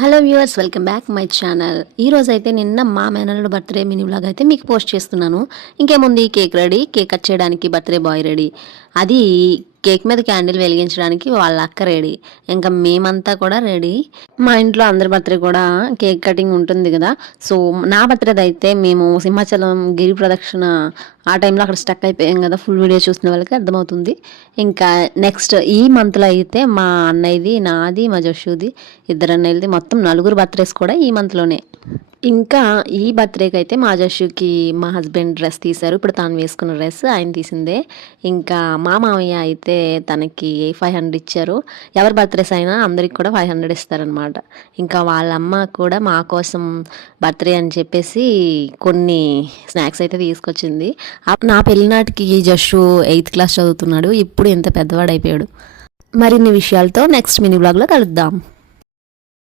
Hello viewers welcome back my channel. ఈ రోజు అయితే నిన్న మా మేనల్లుడు బర్త్డే మినీ వ్లాగ్ అయితే మీకు పోస్ట్ చేస్తున్నాను. ఇంకేముంది? కేక్ రెడీ కేక్ కట్ చేయడానికి బర్త్డే బాయ్ రెడీ. అది కేక్ మీద క్యాండిల్ వెలిగించడానికి వాళ్ళ అక్క రెడీ. ఇంకా మేమంతా కూడా రెడీ. మా ఇంట్లో అందరి బర్త్డే కూడా కేక్ కటింగ్ ఉంటుంది కదా. సో నా బర్త్డేది అయితే మేము సింహాచలం గిరి ప్రదక్షిణ ఆ టైంలో అక్కడ స్టక్ అయిపోయాం కదా. ఫుల్ వీడియో చూసిన వాళ్ళకి అర్థమవుతుంది. ఇంకా నెక్స్ట్ ఈ మంత్లో అయితే మా అన్నయ్యది నాది మా జషుది ఇద్దరు అన్నయ్యది మొత్తం నలుగురు బర్త్డేస్ కూడా ఈ మంత్లోనే. ఇంకా ఈ బర్త్డేకి అయితే మా జషుకి మా హస్బెండ్ డ్రెస్ తీశారు. ఇప్పుడు తాను వేసుకున్న డ్రెస్ ఆయన తీసిందే. ఇంకా మా మామయ్య అయితే తనకి ఫైవ్ హండ్రెడ్ ఇచ్చారు. ఎవరి బర్త్డేస్ అయినా అందరికి కూడా ఫైవ్ హండ్రెడ్ ఇస్తారనమాట ఇంకా వాళ్ళ అమ్మ కూడా మా కోసం బర్త్డే అని చెప్పేసి కొన్ని స్నాక్స్ అయితే తీసుకొచ్చింది. నా పెళ్ళినాటికి జషు ఎయిత్ క్లాస్ చదువుతున్నాడు. ఇప్పుడు ఇంత పెద్దవాడు అయిపోయాడు మరిన్ని విషయాలతో నెక్స్ట్ మినీ బ్లాగ్లో కలుద్దాం.